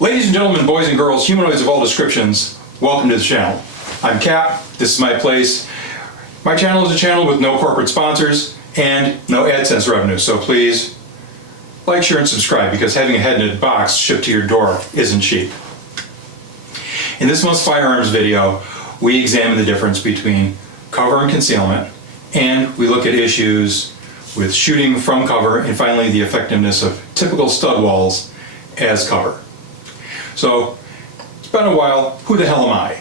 Ladies and gentlemen, boys and girls, humanoids of all descriptions, welcome to the channel. I'm Cap, this is my place. My channel is a channel with no corporate sponsors and no AdSense revenue, so please like, share, and subscribe because having a head in a box shipped to your door isn't cheap. In this month's firearms video, we examine the difference between cover and concealment, and we look at issues with shooting from cover, and finally the effectiveness of typical stud walls as cover. So, it's been a while. Who the hell am I?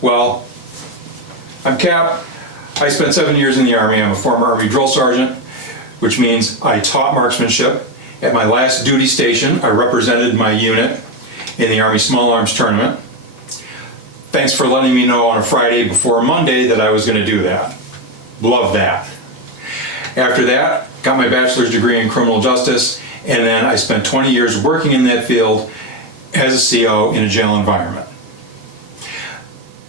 Well, I'm Cap. I spent 7 years in the Army. I'm a former Army drill sergeant, which means I taught marksmanship. At my last duty station, I represented my unit in the Army Small Arms Tournament. Thanks for letting me know on a Friday before Monday that I was going to do that. Love that. After that, got my bachelor's degree in criminal justice, and then I spent 20 years working in that field as a CO in a jail environment.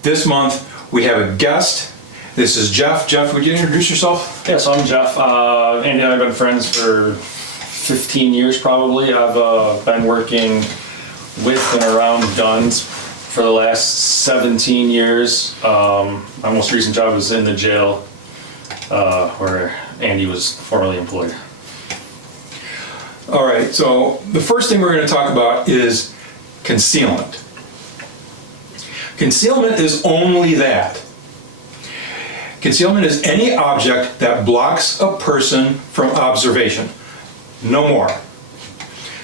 This month, we have a guest. This is Jeff. Jeff, would you introduce yourself? Yeah, so I'm Jeff. Andy and I have been friends for 15 years probably. I've been working with and around guns for the last 17 years. My most recent job was in the jail where Andy was formerly employed. All right, so the first thing we're going to talk about is concealment. Concealment is only that. Concealment is any object that blocks a person from observation. No more.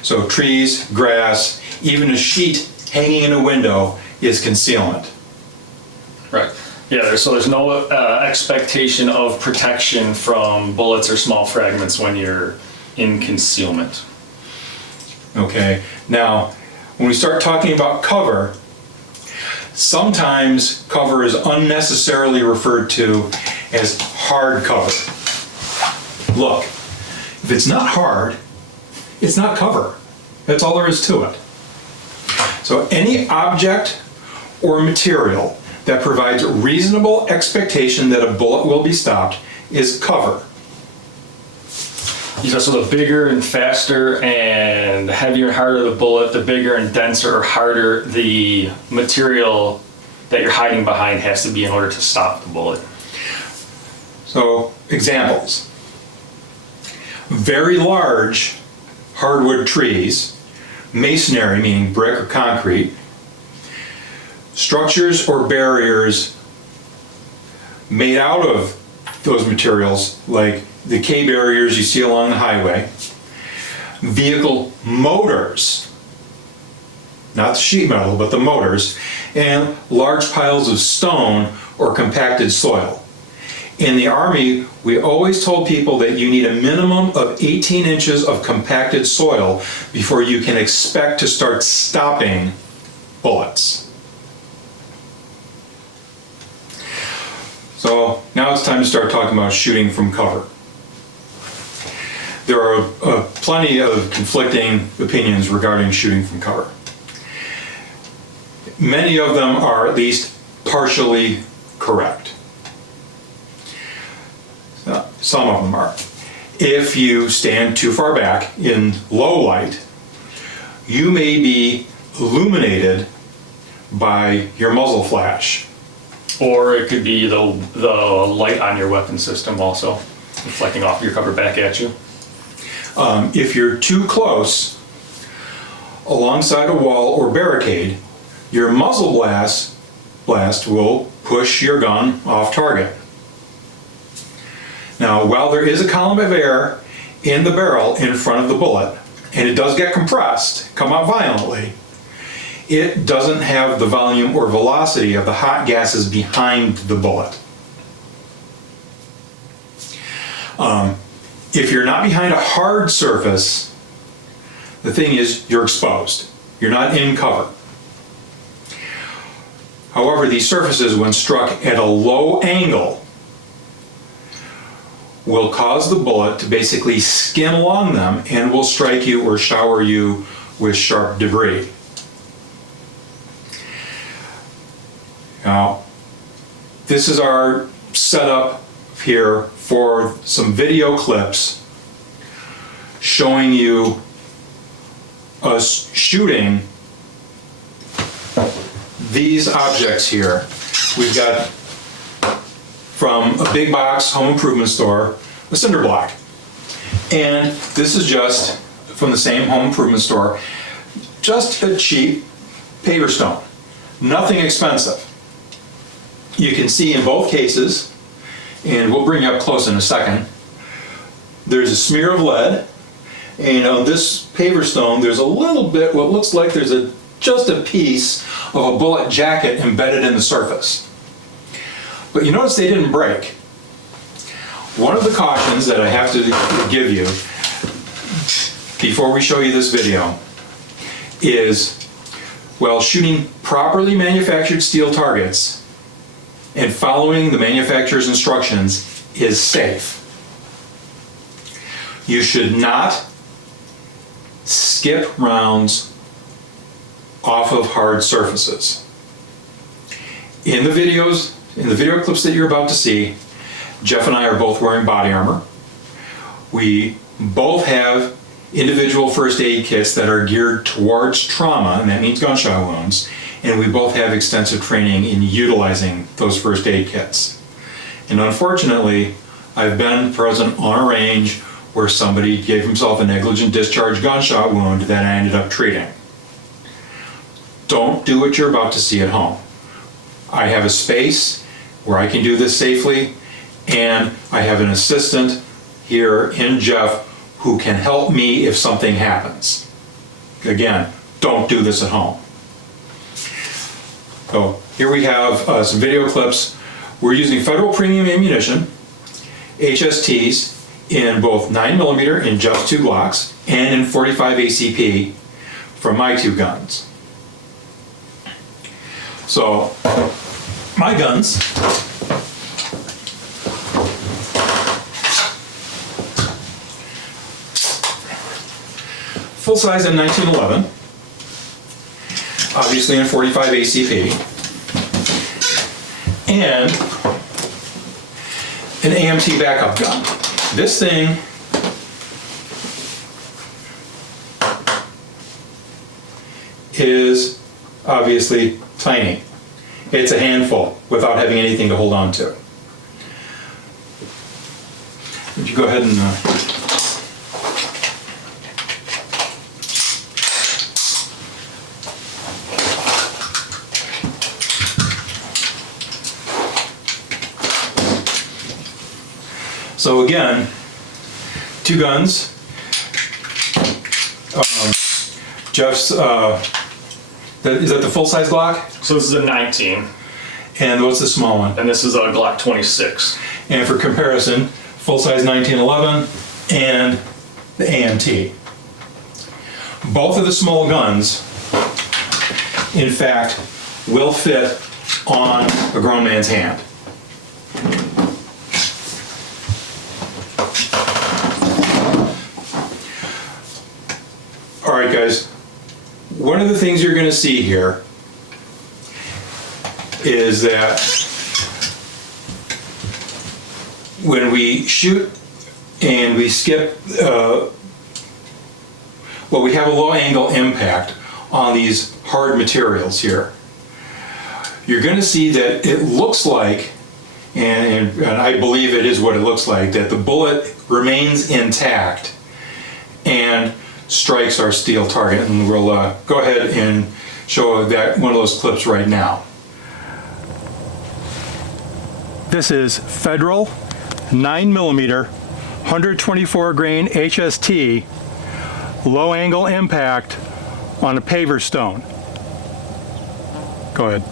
So trees, grass, even a sheet hanging in a window is concealment. Right. Yeah, so there's no expectation of protection from bullets or small fragments when you're in concealment. Okay, now when we start talking about cover, sometimes cover is unnecessarily referred to as hard cover. Look, if it's not hard, it's not cover. That's all there is to it. So any object or material that provides reasonable expectation that a bullet will be stopped is cover. So the bigger and faster and heavier and harder the bullet, the bigger and denser or harder the material that you're hiding behind has to be in order to stop the bullet. So, examples. Very large hardwood trees, masonry meaning brick or concrete, structures or barriers made out of those materials like the K barriers you see along the highway, vehicle motors, not the sheet metal, but the motors, and large piles of stone or compacted soil. In the Army, we always told people that you need a minimum of 18 inches of compacted soil before you can expect to start stopping bullets. So now it's time to start talking about shooting from cover. There are plenty of conflicting opinions regarding shooting from cover. Many of them are at least partially correct. Some of them are. If you stand too far back in low light, you may be illuminated by your muzzle flash. Or it could be the light on your weapon system also, reflecting off your cover back at you. If you're too close alongside a wall or barricade, your muzzle blast will push your gun off target. Now, while there is a column of air in the barrel in front of the bullet, and it does get compressed, come out violently, it doesn't have the volume or velocity of the hot gases behind the bullet. If you're not behind a hard surface, the thing is you're exposed. You're not in cover. However, these surfaces, when struck at a low angle, will cause the bullet to basically skim along them and will strike you or shower you with sharp debris. Now, this is our setup here for some video clips showing you us shooting these objects here, we've got from a big box home improvement store, a cinder block. And this is just from the same home improvement store, just a cheap paver stone, nothing expensive. You can see in both cases, and we'll bring you up close in a second, there's a smear of lead, and on this paver stone there's a little bit, what looks like there's just a piece of a bullet jacket embedded in the surface. But you notice they didn't break. One of the cautions that I have to give you before we show you this video is, well, shooting properly manufactured steel targets and following the manufacturer's instructions is safe. You should not skip rounds off of hard surfaces. In the video clips that you're about to see, Jeff and I are both wearing body armor. We both have individual first aid kits that are geared towards trauma, and that means gunshot wounds, and we both have extensive training in utilizing those first aid kits. And unfortunately, I've been present on a range where somebody gave himself a negligent discharge gunshot wound that I ended up treating. Don't do what you're about to see at home. I have a space where I can do this safely, and I have an assistant here in Jeff who can help me if something happens. Again, don't do this at home. So here we have some video clips. We're using Federal Premium Ammunition, HSTs, in both 9mm in Jeff's 2 Glocks and in 45 ACP from my 2 guns. So, my guns full size in 1911, obviously in 45 ACP, and an AMT backup gun. This thing is obviously tiny. It's a handful without having anything to hold on to. Would you go ahead and so again, 2 guns. Jeff's, is that the full-size Glock? So this is a 19, And what's the small one? and this is a Glock 26. And for comparison, full-size 1911 and the AMT. Both of the small guns, in fact, will fit on a grown man's hand. All right, guys, one of the things you're going to see here is that when we shoot and we skip, well, we have a low angle impact on these hard materials here. You're going to see that it looks like, and I believe it is what it looks like, that the bullet remains intact and strikes our steel target. And we'll go ahead and show that one of those clips right now. This is Federal 9mm 124 grain HST low angle impact on a paver stone. Go ahead.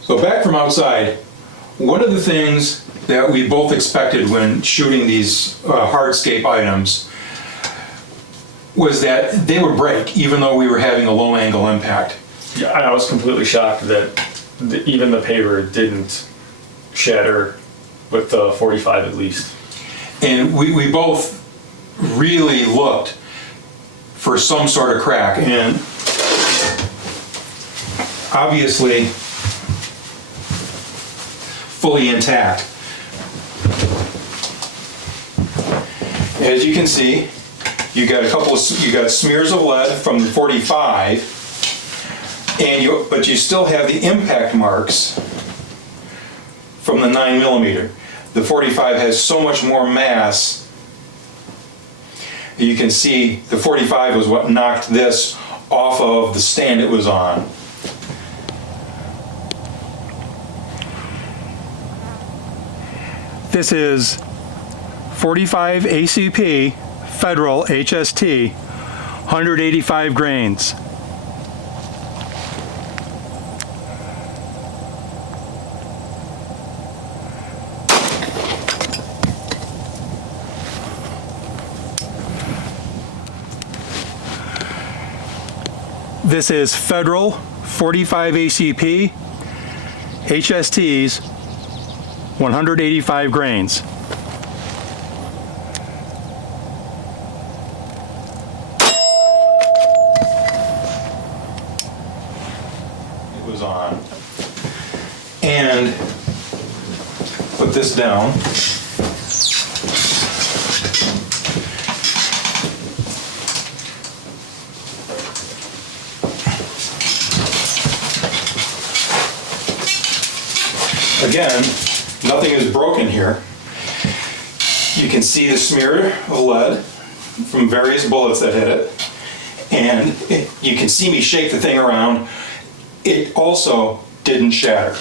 So back from outside, one of the things that we both expected when shooting these hardscape items was that they would break even though we were having a low angle impact. Yeah, I was completely shocked that even the paver didn't shatter with the 45 at least. And we both really looked for some sort of crack, and obviously fully intact. As you can see, you got smears of lead from the 45, but you still have the impact marks from the 9mm. The 45 has so much more mass. You can see the 45 was what knocked this off of the stand it was on. This is 45 ACP Federal HST, 185 grains. This is Federal 45 ACP HSTs, 185 grains. It was on. And put this down. Again, nothing is broken here. You can see the smear of lead from various bullets that hit it. And you can see me shake the thing around. It also didn't shatter.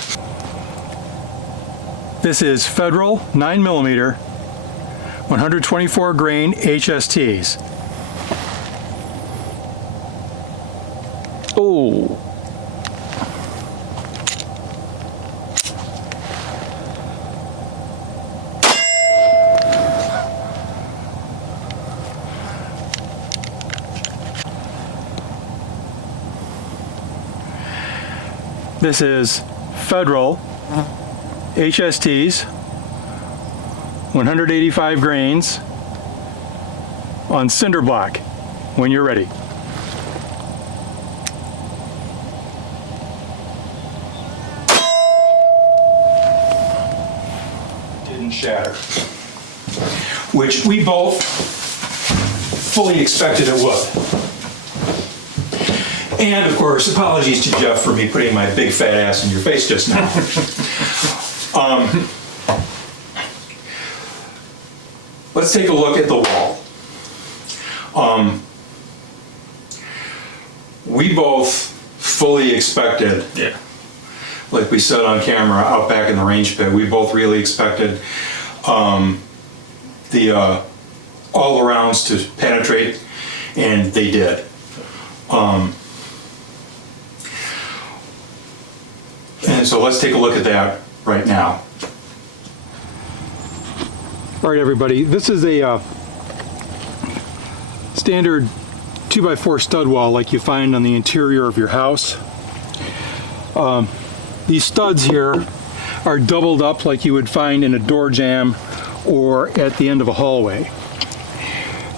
This is Federal 9mm 124 grain HSTs. Oh. This is Federal HSTs, 185 grains on cinder block when you're ready. Didn't shatter, which we both fully expected it would. And of course, apologies to Jeff for me putting my big fat ass in your face just now. Let's take a look at the wall. We both fully expected, like we said on camera out back in the range pit, we both really expected the all-arounds to penetrate, and they did. And so let's take a look at that right now. All right, everybody, this is a standard 2x4 stud wall like you find on the interior of your house. These studs here are doubled up like you would find in a door jamb or at the end of a hallway.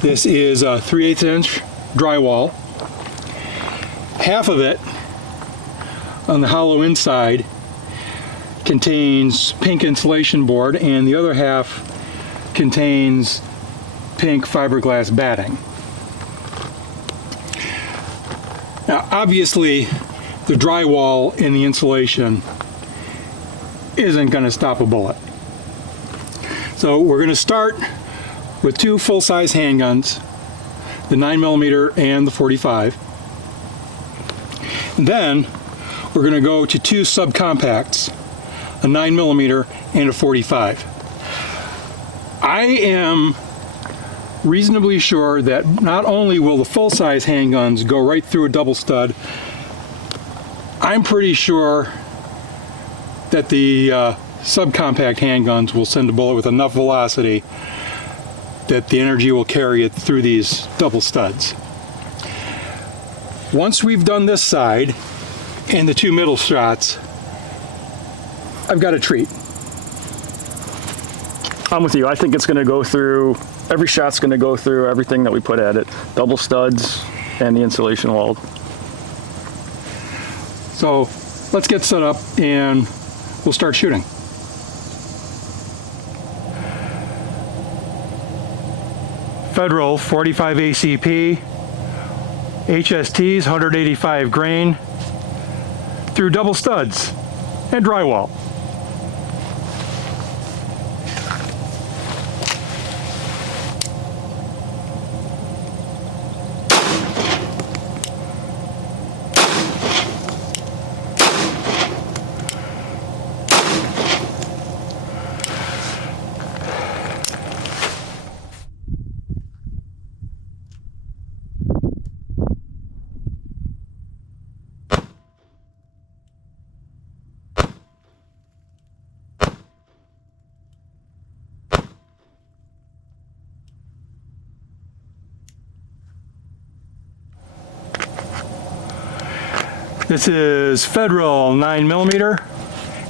This is a 3/8 inch drywall. Half of it on the hollow inside contains pink insulation board, and the other half contains pink fiberglass batting. Now, obviously, the drywall and the insulation isn't going to stop a bullet. So we're going to start with two full-size handguns, the 9mm and the 45. Then we're going to go to two subcompacts, a 9mm and a 45. I am reasonably sure that not only will the full-size handguns go right through a double stud, I'm pretty sure that the subcompact handguns will send a bullet with enough velocity that the energy will carry it through these double studs. Once we've done this side and the two middle shots, I've got a treat. I'm with you. I think it's going to go through, every shot's going to go through everything that we put at it. Double studs and the insulation wall. So let's get set up and we'll start shooting. Federal 45 ACP, HSTs 185 grain through double studs and drywall. This is Federal 9mm,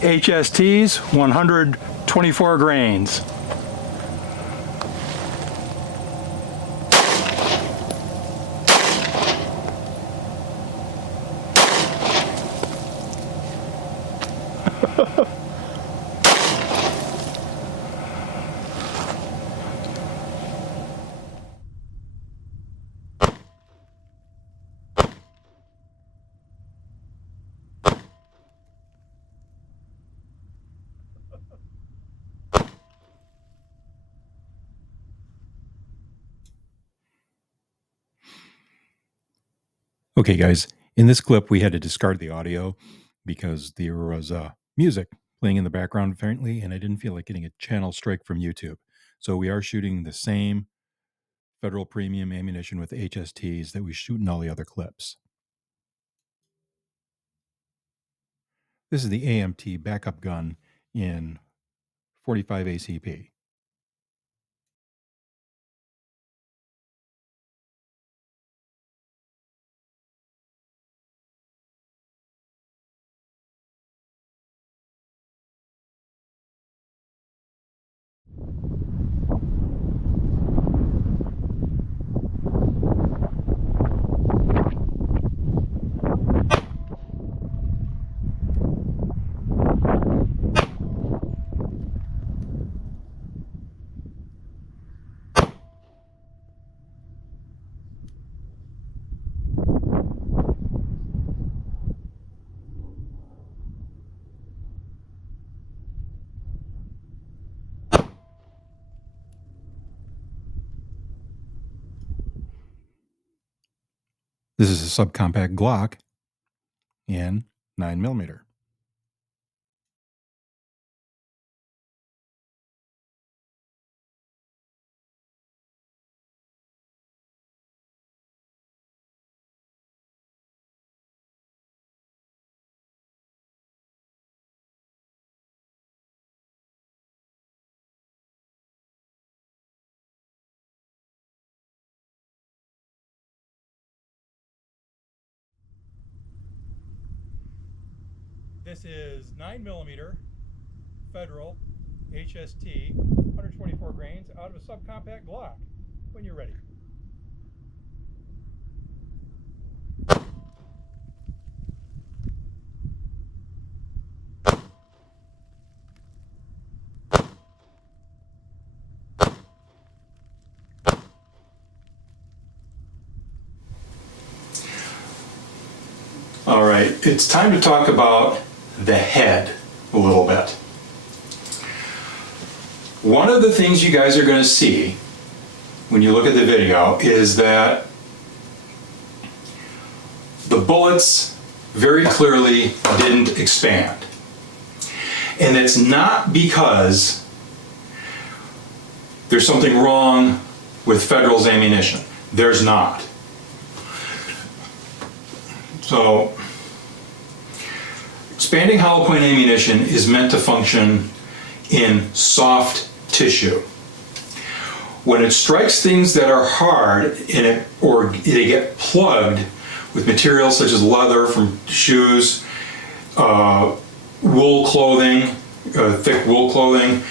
HSTs 124 grains. Okay, guys, in this clip, we had to discard the audio because there was music playing in the background, apparently, and I didn't feel like getting a channel strike from YouTube. So we are shooting the same Federal Premium ammunition with HSTs that we shoot in all the other clips. This is the AMT backup gun in 45 ACP. This is a subcompact Glock in 9mm. This is 9mm Federal HST 124 grains out of a subcompact Glock when you're ready. All right, it's time to talk about the head a little bit. One of the things you guys are going to see when you look at the video is that the bullets very clearly didn't expand. And it's not because there's something wrong with Federal's ammunition. There's not. So, expanding hollow point ammunition is meant to function in soft tissue. When it strikes things that are hard or they get plugged with materials such as leather from shoes, wool clothing, thick wool clothing,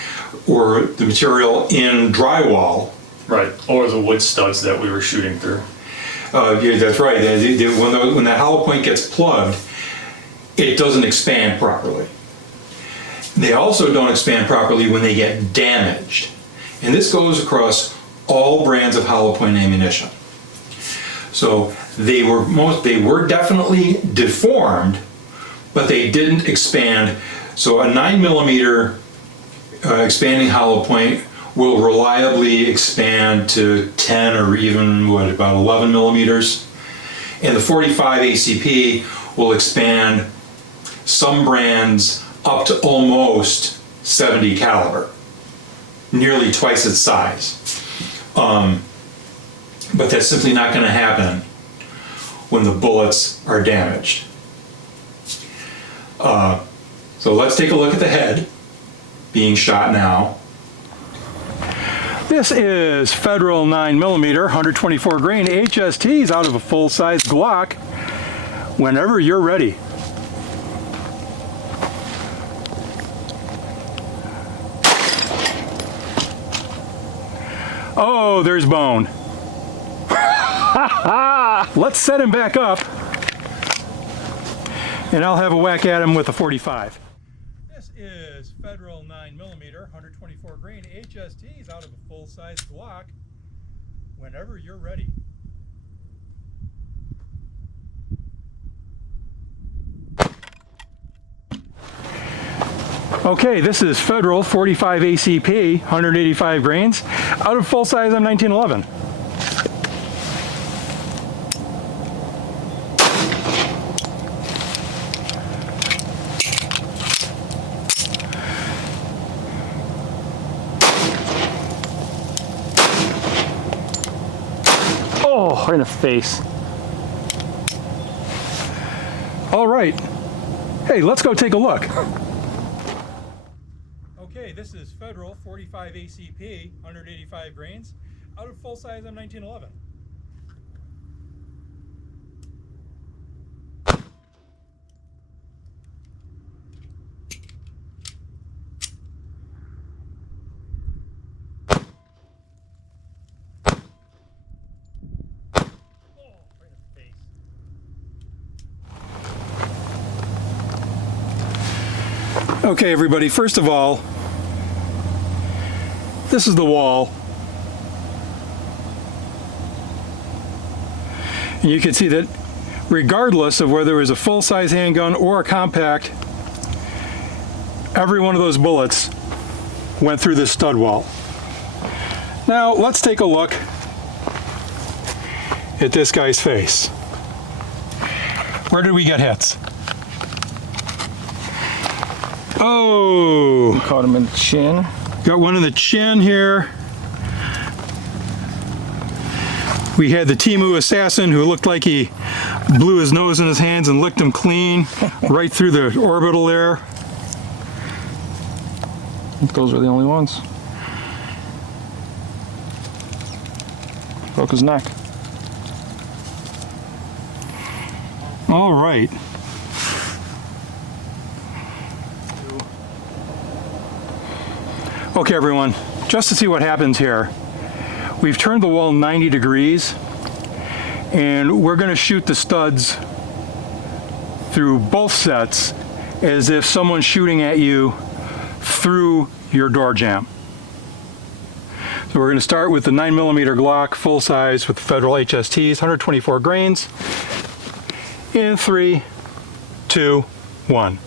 or the material in drywall. Right, or the wood studs that we were shooting through. Yeah, that's right. When that hollow point gets plugged, it doesn't expand properly. They also don't expand properly when they get damaged. And this goes across all brands of hollow point ammunition. So they were definitely deformed, but they didn't expand. So a 9mm expanding hollow point will reliably expand to 10 or even about 11 millimeters. And the 45 ACP will expand some brands up to almost 70 caliber, nearly twice its size. But that's simply not going to happen when the bullets are damaged. So let's take a look at the head being shot now. This is Federal 9mm 124 grain HSTs out of a full-size Glock. Whenever you're ready. Oh, there's bone. Let's set him back up, and I'll have a whack at him with a 45. This is Federal 9mm 124 grain HSTs out of a full-size Glock. Whenever you're ready. Okay, this is Federal 45 ACP 185 grains out of full-size M1911. Oh, right in the face. All right. Hey, let's go take a look. Okay, this is Federal 45 ACP 185 grains out of full-size M1911. Okay, everybody, first of all, this is the wall. And you can see that regardless of whether it was a full-size handgun or a compact, every one of those bullets went through this stud wall. Now, let's take a look at this guy's face. Where did we get hits? Oh! Caught him in the chin. Got one in the chin here. We had the Timu assassin who looked like he blew his nose in his hands and licked them clean right through the orbital there. Those were the only ones. Broke his neck. All right. Okay, everyone, just to see what happens here, we've turned the wall 90 degrees and we're going to shoot the studs through both sets as if someone's shooting at you through your door jamb. So we're going to start with the 9mm Glock full size with Federal HSTs, 124 grains, in 3, 2, 1.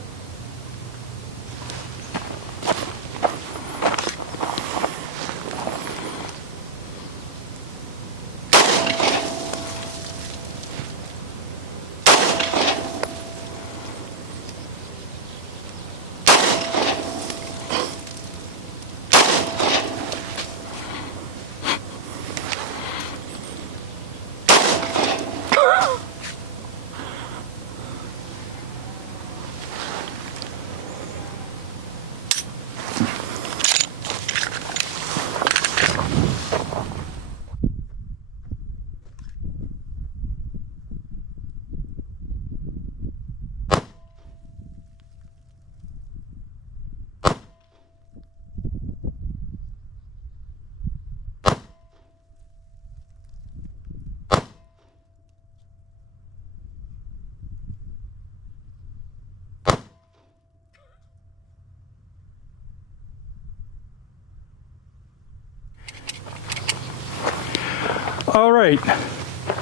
All right,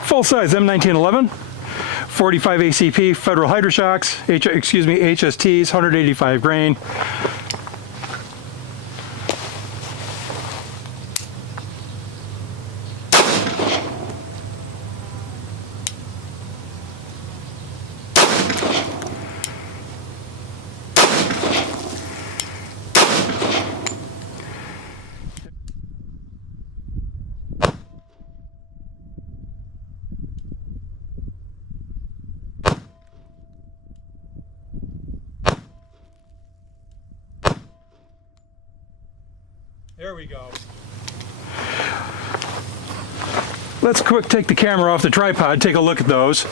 full-size M1911, 45 ACP, Federal Hydroshocks, HSTs, 185 grain. There we go. Let's quick take the camera off the tripod, take a look at those.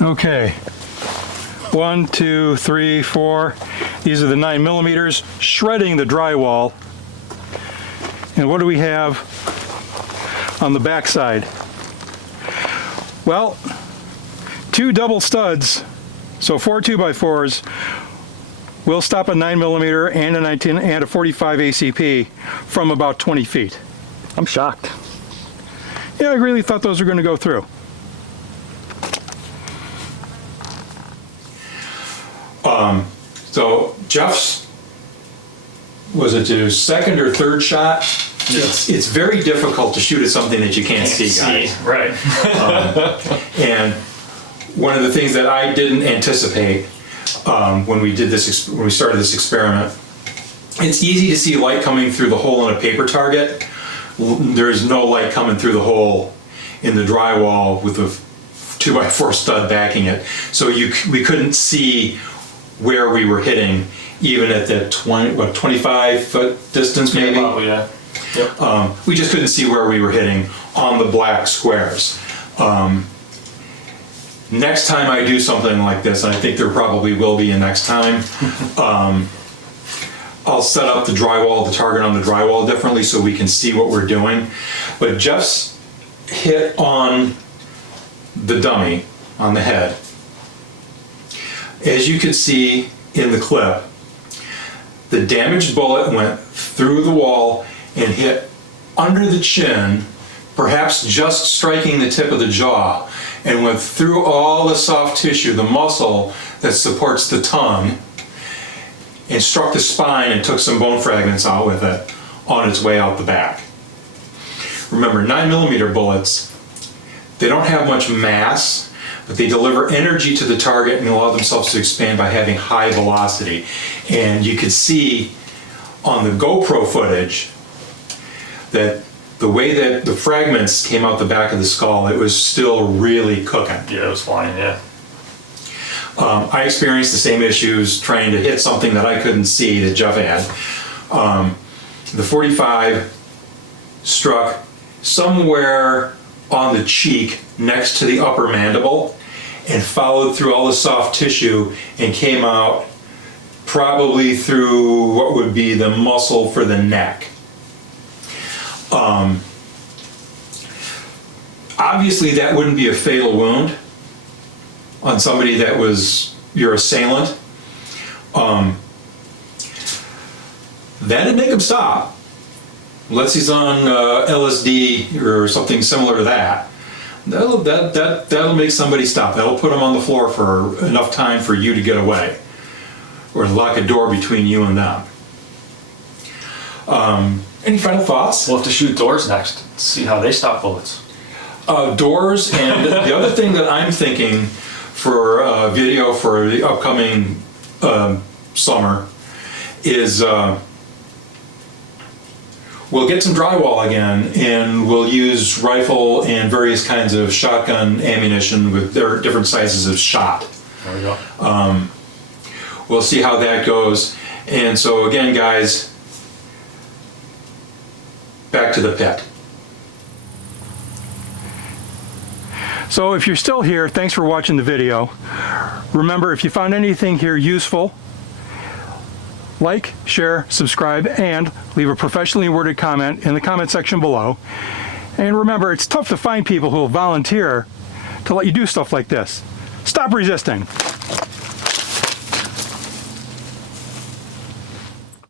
Okay, 1, 2, 3, 4. These are the 9mm, shredding the drywall. And what do we have on the back side? Well, 2 double studs, so 4 2x4s, will stop a 9mm and a 19 and a 45 ACP from about 20 feet. I'm shocked. Yeah, I really thought those were going to go through. So Jeff's, was it his second or third shot? It's very difficult to shoot at something that you can't see, guys. Right. And one of the things that I didn't anticipate when we did this, when we started this experiment, it's easy to see light coming through the hole in a paper target. There's no light coming through the hole in the drywall with a 2x4 stud backing it. So we couldn't see where we were hitting, even at the 25-foot distance maybe. Yeah, probably, yeah. Yep. We just couldn't see where we were hitting on the black squares. Next time I do something like this, and I think there probably will be a next time, I'll set up the drywall, the target on the drywall differently so we can see what we're doing. But Jeff's hit on the dummy, on the head. As you can see in the clip, the damaged bullet went through the wall and hit under the chin, perhaps just striking the tip of the jaw, and went through all the soft tissue, the muscle that supports the tongue, and struck the spine and took some bone fragments out with it on its way out the back. Remember, 9mm bullets, they don't have much mass, but they deliver energy to the target and allow themselves to expand by having high velocity. And you could see on the GoPro footage that the way that the fragments came out the back of the skull, it was still really cooking. Yeah, it was flying, yeah. I experienced the same issues trying to hit something that I couldn't see that Jeff had. The 45 struck somewhere on the cheek next to the upper mandible and followed through all the soft tissue and came out probably through what would be the muscle for the neck. Obviously that wouldn't be a fatal wound on somebody that was your assailant. That'd make him stop. Unless he's on LSD or something similar to that. That'll make somebody stop. That'll put him on the floor for enough time for you to get away, or lock a door between you and them. Any final thoughts? We'll have to shoot doors next, see how they stop bullets. Doors, and the other thing that I'm thinking for a video for the upcoming summer is we'll get some drywall again, and we'll use rifle and various kinds of shotgun ammunition with their different sizes of shot. There we go. We'll see how that goes. And so again, guys, back to the pit. So if you're still here, thanks for watching the video. Remember, if you found anything here useful, like, share, subscribe, and leave a professionally worded comment in the comment section below. And remember, it's tough to find people who will volunteer to let you do stuff like this. Stop resisting.